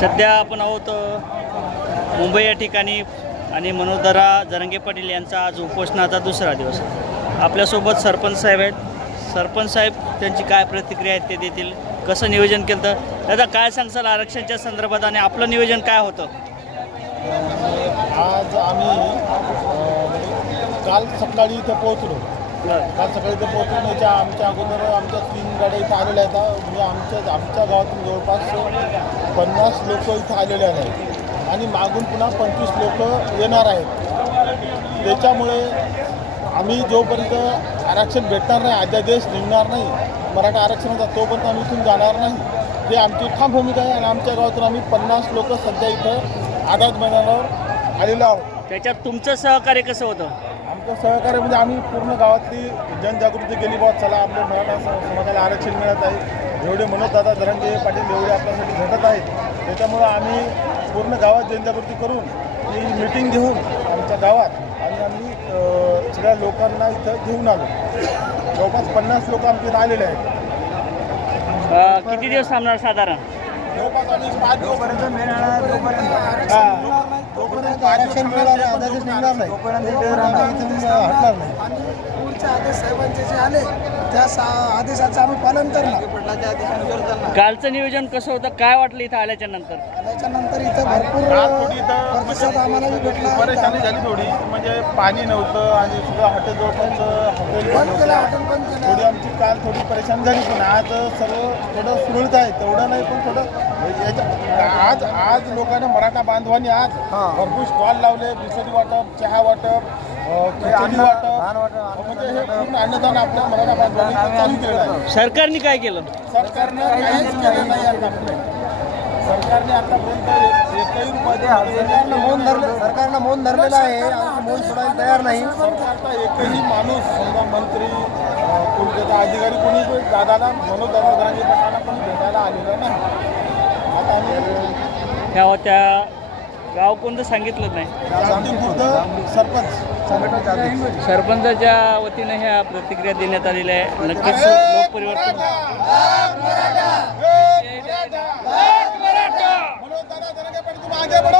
सध्या आपण आहोत मुंबई या ठिकाणी आणि मनोदरा जरंगे पाटील यांचा आज उपोषणाचा दुसरा दिवस. आपल्यासोबत सरपंच साहेब आहेत. सरपंच साहेब त्यांची काय प्रतिक्रिया आहेत ते देतील? कसं नियोजन केलं तर दादा काय सांगसाल आरक्षणच्या संदर्भात आणि आपलं नियोजन काय होतं? आज आम्ही काल सकाळी इथं पोहोचलो. काल सकाळी इथे पोहोचण्याच्या आमच्या अगोदर आमच्या तीन गाड्या इथं आलेल्या आहेत. म्हणजे आमच्या आमच्या गावातून जवळपास पन्नास लोक इथं आलेले आहेत. आणि मागून पुन्हा पंचवीस लोक येणार आहेत. त्याच्यामुळे आम्ही जोपर्यंत आरक्षण भेटणार नाही अध्यादेश निघणार नाही मराठा आरक्षणाचा तोपर्यंत आम्ही इथून जाणार नाही. हे आमची ठाम भूमिका आहे आणि आमच्या गावातून आम्ही पन्नास लोक सध्या इथं आझाद मैदानावर आलेलो आहोत. त्याच्यात तुमचं सहकार्य कसं होतं? सहकार्य म्हणजे आम्ही पूर्ण गावातली जनजागृती केली बुवा. चला आपल्या मराठा समाजाला आरक्षण मिळत आहे. जेवढे मनोज दादा धरंगे पाटील एवढे आपल्यासाठी झटत आहेत. त्याच्यामुळं आम्ही पूर्ण गावात जनजागृती करून ही मिटिंग घेऊन आमच्या गावात आणि आम्ही सगळ्या लोकांना इथं घेऊन आलो. जवळपास पन्नास लोक आमचे इथं आलेले आहेत. किती दिवस थांबणार साधारण? जवळपास आम्ही पाच दिवसपर्यंत हां. जोपर्यंत आरक्षण मिळणार नाही अध्यादेश निघणार नाही. हटणार आदेश साहेबांचे जे आले त्या सा आदेशाचं आम्ही पालन करणार. कालचं नियोजन कसं होतं? काय वाटलं इथं आल्याच्यानंतर? त्याच्यानंतर इथं भरपूर थोडी प्रतिसाद आम्हाला बी भेटला. परेशानी झाली थोडी. म्हणजे पाणी नव्हतं आणि सगळं हॉटेल जवळपास हॉटेल बंद केलं हॉटेल बंद थोडी केलं आमची काल थोडी परेशानी झाली पण आज सगळं थोडं सुरळीत आहे. तेवढं नाही पण थोडं याच्या- आज आज लोकांना मराठा बांधवांनी आज भरपूर स्टॉल लावले बिसरी वाटप चहा वाटप म्हणजे सरकारने काय केलं? सरकारनं काहीच केलं नाही आतापर्यंत सरकारने आतापर्यंत एकही सरकारनं मौन धरलं सरकारनं मौन धरलेलं आहे. मौन सोडायला तयार नाही. सरकारचा एकही माणूस समजा मंत्री अं, कोणत्याचा अधिकारी कोणी दादाला मनोज दादा जरांगे पटाला पण भेटायला आलेला नाही. आता आम्ही त्या होत्या गाव कोणतं सांगितलं नाही. सरपंच सरपंचाच्या वतीनं ह्या प्रतिक्रिया देण्यात आलेल्या आहे. नक्कीच लोक परिवर्तन मनोज दादा जरांगे पाटील तुम आगे बढ़ो.